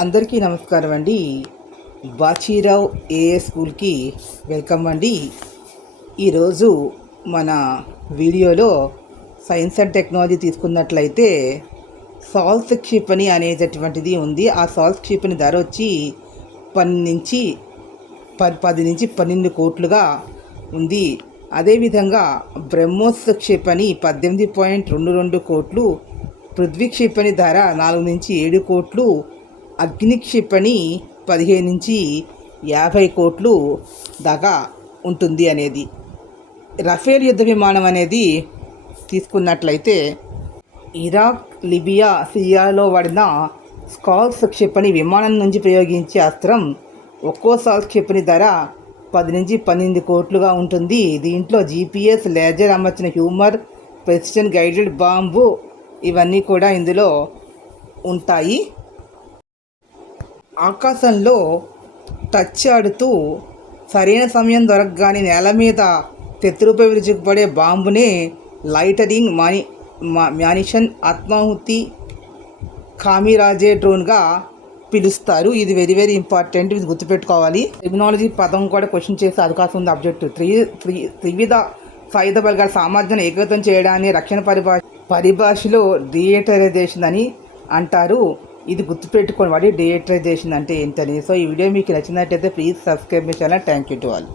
అందరికీ నమస్కారం అండి. బాచీరావు ఏఏ స్కూల్కి వెల్కమ్ అండి. ఈరోజు మన వీడియోలో సైన్స్ అండ్ టెక్నాలజీ తీసుకున్నట్లయితే సాల్ట్ క్షిపణి అనేటటువంటిది ఉంది. ఆ సాల్ట్ క్షిపణి ధర వచ్చి 10 నుంచి 12 కోట్లుగా ఉంది. అదేవిధంగా బ్రహ్మోస్ క్షిపణి 18.22 కోట్లు, పృథ్వీ క్షిపణి ధర 4 నుంచి 7 కోట్లు, అగ్ని క్షిపణి 15 నుంచి 50 కోట్లు దాకా ఉంటుంది అనేది. రఫేల్ యుద్ధ విమానం అనేది తీసుకున్నట్లయితే ఇరాక్, లిబియా, సిరియాలో వాడిన స్కాల్స్ క్షిపణి విమానం నుంచి ప్రయోగించే అస్త్రం ఒక్కో సాల్ట్ క్షిపణి ధర 10 నుంచి 12 కోట్లుగా ఉంటుంది. దీంట్లో జీపీఎస్, లేజర్ అమర్చిన హ్యూమర్, ప్రెసిషన్ గైడెడ్ బాంబు ఇవన్నీ కూడా ఇందులో ఉంటాయి. ఆకాశంలో టచ్ ఆడుతూ సరైన సమయం దొరకగానే నేల మీద శత్రువుపై విరుచుకుపడే బాంబునే లైటరింగ్ మ్యానిషన్ ఆత్మాహుతి కామిరాజే డ్రోన్గా పిలుస్తారు. ఇది వెరీ వెరీ ఇంపార్టెంట్, ఇది గుర్తుపెట్టుకోవాలి. టెక్నాలజీ పదం కూడా క్వశ్చన్ చేసే అవకాశం ఉంది. ఆబ్జెక్ట్ త్రివిధ సాయుధ బలగాల సామర్థ్యాన్ని ఏకీకృతం చేయడాన్ని రక్షణ పరిభాషలో డియేటరైజేషన్ అని అంటారు. ఇది గుర్తుపెట్టుకోవాలి, డియేటరైజేషన్ అంటే ఏంటని. సో ఈ వీడియో మీకు నచ్చినట్టయితే please subscribe my channel. Thank you to all.